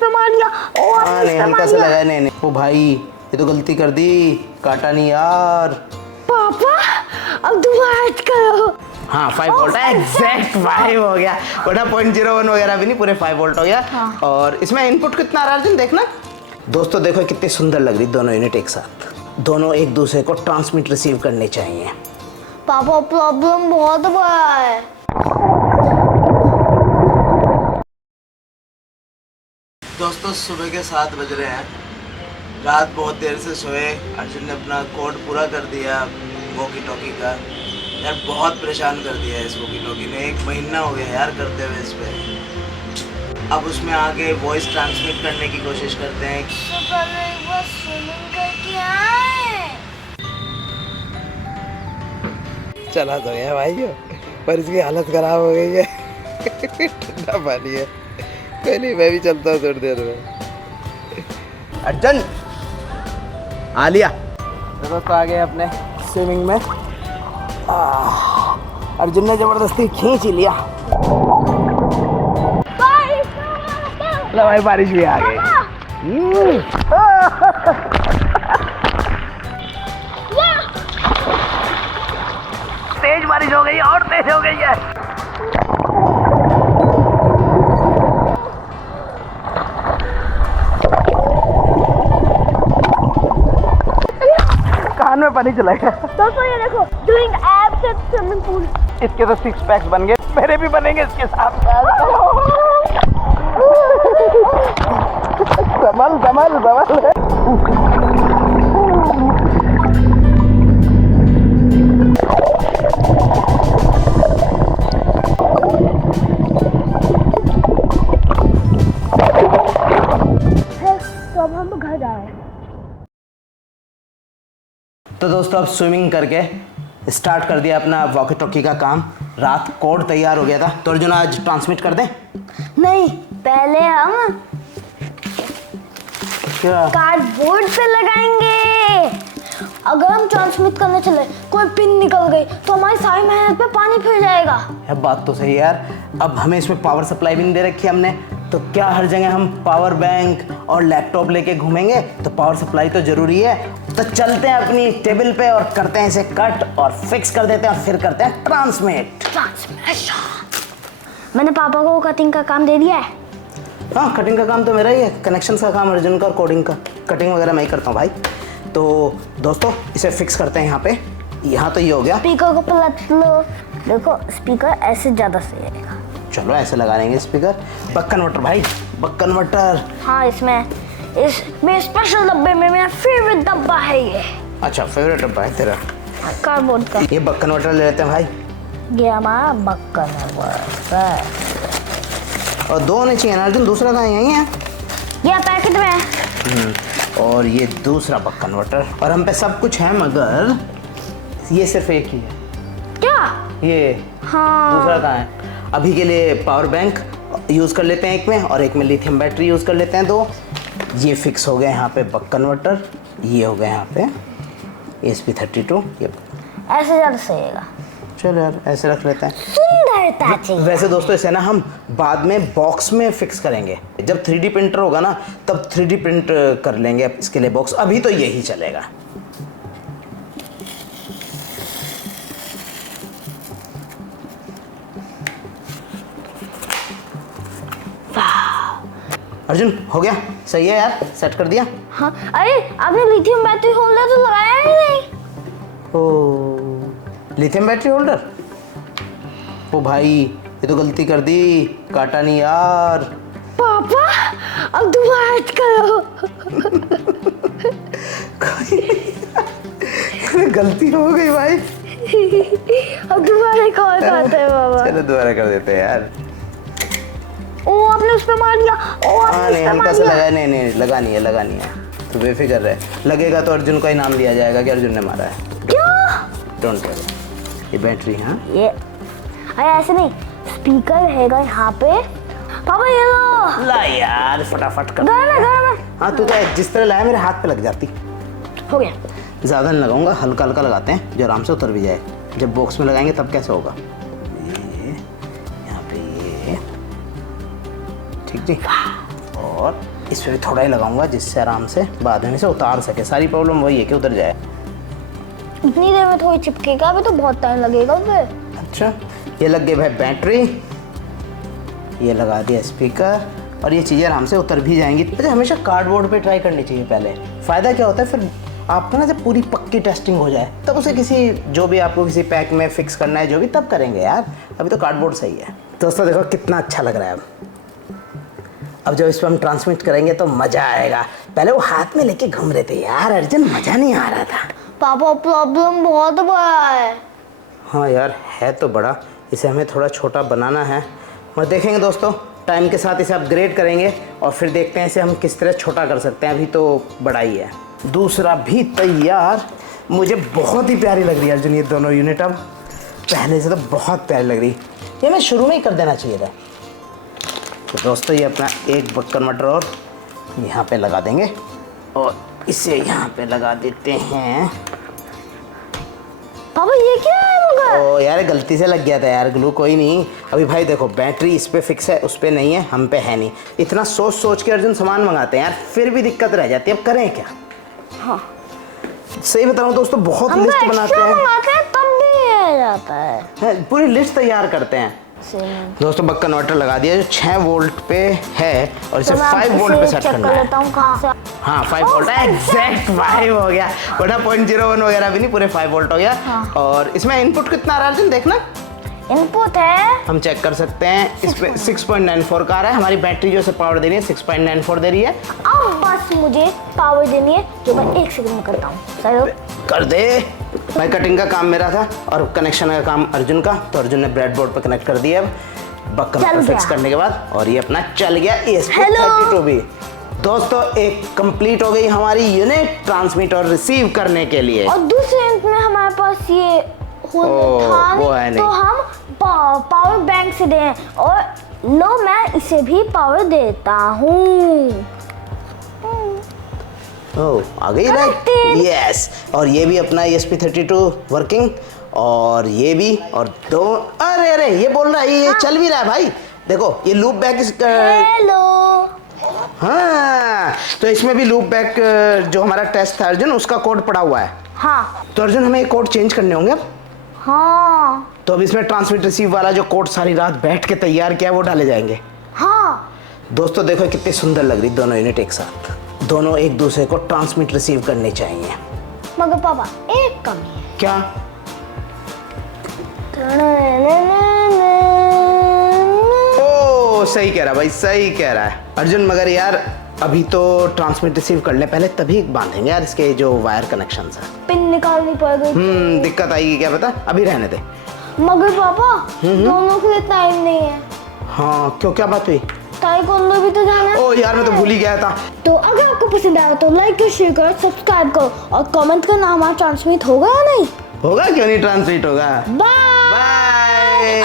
पे मार दिया। ओ आपने नहीं हल्का सा लगा। नहीं ओ भाई ये तो गलती कर दी, काटा नहीं यार। पापा अब दोबारा करो। हाँ 5 वोल्ट एग्जैक्ट 5 हो गया, वरना 0.01 वगैरह भी नहीं, पूरे 5 वोल्ट हो गया। हाँ। और इसमें इनपुट कितना आ रहा है अर्जुन देखना। दोस्तों देखो कितनी सुंदर लग रही दोनों यूनिट एक साथ, दोनों एक दूसरे को ट्रांसमिट रिसीव करने चाहिए। पापा प्रॉब्लम बहुत बड़ा है। दोस्तों सुबह के 7 बज रहे हैं, रात बहुत देर से सोए, अर्जुन ने अपना कोड पूरा कर दिया वॉकी टॉकी का। यार बहुत परेशान कर दिया है इस वॉकी टॉकी ने, 1 महीना हो गया यार करते हुए इस पे। अब उसमें आगे वॉइस ट्रांसमिट करने की कोशिश करते हैं। तो पहले एक बार स्विमिंग करके आए। चला तो गया भाई पर इसकी हालत खराब हो गई है। ठंडा पानी है, कोई नहीं मैं भी चलता हूँ थोड़ी देर में। अर्जुन आ लिया दोस्तों, आ गए अपने स्विमिंग में। अर्जुन ने जबरदस्ती खींच ही लिया। लो भाई बारिश भी आ गई। तेज बारिश हो गई और तेज हो गई है। कान में पानी चला गया। दोस्तों ये देखो doing abs at swimming pool. इसके तो 6 पैक्स बन गए, मेरे भी बनेंगे इसके साथ। कमल कमल कमल। तो अब हम घर जा रहे हैं। तो दोस्तों अब स्विमिंग करके स्टार्ट कर दिया अपना वॉकी टॉकी का काम। रात कोड तैयार हो गया था, तो अर्जुन आज ट्रांसमिट कर दें। नहीं पहले हम क्या कार्डबोर्ड पे लगाएंगे। अगर हम ट्रांसमिट करने चले कोई पिन निकल गई तो हमारी सारी मेहनत पे पानी फिर जाएगा। यार बात तो सही है यार, अब हमें इसमें पावर सप्लाई भी नहीं दे रखी हमने, तो क्या हर जगह हम पावर बैंक और लैपटॉप लेके घूमेंगे, तो पावर सप्लाई तो जरूरी है। तो चलते हैं अपनी टेबल पे और करते हैं इसे कट और फिक्स कर देते हैं और फिर करते हैं ट्रांसमिट। मैंने पापा को कटिंग का काम दे दिया है। हाँ कटिंग का काम तो मेरा ही है, कनेक्शन का काम अर्जुन का और कोडिंग का, कटिंग वगैरह मैं ही करता हूँ भाई। तो दोस्तों इसे फिक्स करते हैं यहाँ पे। यहाँ तो ये हो गया। स्पीकर को पलट लो, देखो स्पीकर ऐसे ज़्यादा सही रहेगा। चलो ऐसे लगा लेंगे स्पीकर। बक कन्वर्टर भाई, बक कन्वर्टर। हाँ इसमें इस मेरे स्पेशल डब्बे में मेरा फेवरेट डब्बा है ये। अच्छा फेवरेट डब्बा है तेरा कार्डबोर्ड का। ये बक कन्वर्टर ले लेते हैं भाई। ये हमारा बक कन्वर्टर। और 2 होने चाहिए ना अर्जुन, दूसरा कहाँ यही है? ये पैकेट में है। और ये दूसरा बक कन्वर्टर, और हम पे सब कुछ है मगर ये सिर्फ एक ही है। क्या? ये हाँ दूसरा कहाँ है? अभी के लिए पावर बैंक यूज़ कर लेते हैं एक में, और एक में लिथियम बैटरी यूज़ कर लेते हैं 2। ये फिक्स हो गए यहाँ पे बक कन्वर्टर, ये हो गए यहाँ पे ESP32। ये ऐसे ज़्यादा सही रहेगा। चलो यार ऐसे रख लेते हैं। सुंदरता चाहिए। वैसे दोस्तों इसे ना हम बाद में बॉक्स में फिक्स करेंगे, जब 3D प्रिंटर होगा ना तब 3D प्रिंट कर लेंगे इसके लिए बॉक्स, अभी तो यही चलेगा। अर्जुन हो गया, सही है यार, सेट कर दिया। हाँ अरे आपने लिथियम बैटरी होल्डर तो लगाया ही नहीं। ओ लिथियम बैटरी होल्डर, ओ भाई ये तो गलती कर दी, काटा नहीं यार। पापा अब दोबारा करो। गलती हो गई भाई। अब दोबारा कॉल करते हैं बाबा। चलो दोबारा कर देते हैं यार। ओ आपने उस पे मार दिया। ओ आपने नहीं हल्का सा लगा। नहीं लगा नहीं है, तो बेफिक्र रहे, लगेगा तो अर्जुन का ही नाम लिया जाएगा कि अर्जुन ने मारा है। क्या? Don't worry. ये बैटरी हाँ ये अरे ऐसे नहीं, स्पीकर रहेगा यहाँ पे। पापा ये लो। ला यार फटाफट कर। गरम है। हाँ तू तो जिस तरह लाया मेरे हाथ पे लग जाती। हो गया। ज़्यादा नहीं लगाऊंगा, हल्का हल्का लगाते हैं जो आराम से उतर भी जाए। जब बॉक्स में लगाएंगे तब कैसे होगा। ये यहाँ पे ये ठीक जी, और इस पर भी थोड़ा ही लगाऊंगा जिससे आराम से बाद में से उतार सके। सारी प्रॉब्लम वही है कि उतर जाए। इतनी देर में थोड़ी चिपकेगा, अभी तो बहुत टाइम लगेगा उसे। अच्छा, ये लग गई भाई बैटरी, ये लगा दिया स्पीकर, और ये चीज़ें आराम से उतर भी जाएंगी। अच्छा, हमेशा कार्डबोर्ड पे ट्राई करनी चाहिए पहले। फ़ायदा क्या होता है फिर आपको ना, जब पूरी पक्की टेस्टिंग हो जाए तब उसे किसी जो भी आपको किसी पैक में फिक्स करना है जो भी, तब करेंगे यार। अभी तो कार्डबोर्ड सही है। दोस्तों देखो कितना अच्छा लग रहा है। अब जब इस पर हम ट्रांसमिट करेंगे तो मज़ा आएगा। पहले वो हाथ में लेके घूम रहे थे यार अर्जुन, मज़ा नहीं आ रहा था। पापा प्रॉब्लम बहुत बड़ा है। हाँ यार है तो बड़ा, इसे हमें थोड़ा छोटा बनाना है और देखेंगे दोस्तों टाइम के साथ इसे अपग्रेड करेंगे और फिर देखते हैं इसे हम किस तरह छोटा कर सकते हैं। अभी तो बड़ा ही है। दूसरा भी तैयार। मुझे बहुत ही प्यारी लग रही है अर्जुन ये दोनों यूनिट। अब पहले से तो बहुत प्यारी लग रही। ये मैं शुरू में ही कर देना चाहिए था। तो दोस्तों ये अपना एक बक्कर मटर और यहाँ पे लगा देंगे और इसे यहाँ पे लगा देते हैं। पापा ये क्या है मगर? ओ यार गलती से लग गया था यार ग्लू, कोई नहीं। अभी भाई देखो बैटरी इस पे फिक्स है, उस पे नहीं है, हम पे है नहीं। इतना सोच सोच के अर्जुन सामान मंगाते हैं यार, फिर भी दिक्कत रह जाती है। अब करें क्या? हाँ सही बता रहा हूँ दोस्तों, बहुत हम लिस्ट बनाते हैं, तब भी ये आ जाता है। पूरी लिस्ट तैयार करते हैं। दोस्तों बक कन्वर्टर लगा दिया जो 6 वोल्ट पे है और इसे 5 वोल्ट पे सेट करना है। कहाँ से? हाँ 5 वोल्ट है, एग्जैक्ट 5 हो गया। बड़ा 0.01 वगैरह भी नहीं, पूरे 5 वोल्ट हो गया। हाँ। और इसमें इनपुट कितना आ रहा है अर्जुन देखना। इनपुट है, हम चेक कर सकते हैं। इसमें 6.94 का आ रहा है। हमारी बैटरी जो इसे पावर दे रही है 6.94 दे रही है। अब बस मुझे पावर देनी है जो मैं 1 सेकंड में करता हूँ। सर कर दे भाई। कटिंग का काम मेरा था और कनेक्शन का काम अर्जुन का, तो अर्जुन ने ब्रेडबोर्ड पर कनेक्ट कर दिया। अब बक कनेक्टर फिक्स करने के बाद और ये अपना चल गया ESP32 भी। दोस्तों एक कंप्लीट हो गई हमारी यूनिट ट्रांसमिट और रिसीव करने के लिए। और दूसरे यूनिट में हमारे पास ये वो है नहीं। तो हम पावर बैंक से दें और लो मैं इसे भी पावर देता हूँ। ओह आ गई लाइट। यस, और ये भी अपना ESP32 वर्किंग और ये भी और दो। अरे अरे ये बोल रहा है, ये चल भी रहा है भाई। देखो ये लूप बैक हेलो। हाँ तो इसमें भी लूप बैक जो हमारा टेस्ट था अर्जुन उसका कोड पड़ा हुआ है। हाँ तो अर्जुन हमें ये कोड चेंज करने होंगे अब। हाँ तो अब इसमें ट्रांसमिट रिसीव वाला जो कोड सारी रात बैठ के तैयार किया है वो डाले जाएंगे। हाँ दोस्तों देखो कितनी सुंदर लग रही दोनों यूनिट एक साथ। दोनों एक दूसरे को ट्रांसमिट रिसीव करने चाहिए। मगर पापा एक कमी है। क्या? ओ सही कह रहा भाई, सही कह रहा है अर्जुन। मगर यार अभी तो ट्रांसमिट रिसीव कर ले पहले, तभी बांधेंगे यार इसके जो वायर कनेक्शन है। पिन निकालनी पड़ेगी। दिक्कत आएगी क्या पता, अभी रहने दे। मगर पापा दोनों के लिए टाइम नहीं है। हाँ क्यों, क्या बात हुई? ताइक्वांडो भी तो जाना है। ओ यार मैं तो भूल ही गया था। तो अगर आपको पसंद आया तो लाइक करो, शेयर करो, सब्सक्राइब करो और कमेंट करना हमारा ट्रांसमिट होगा या नहीं। होगा, क्यों नहीं ट्रांसमिट होगा। बाय। बाय।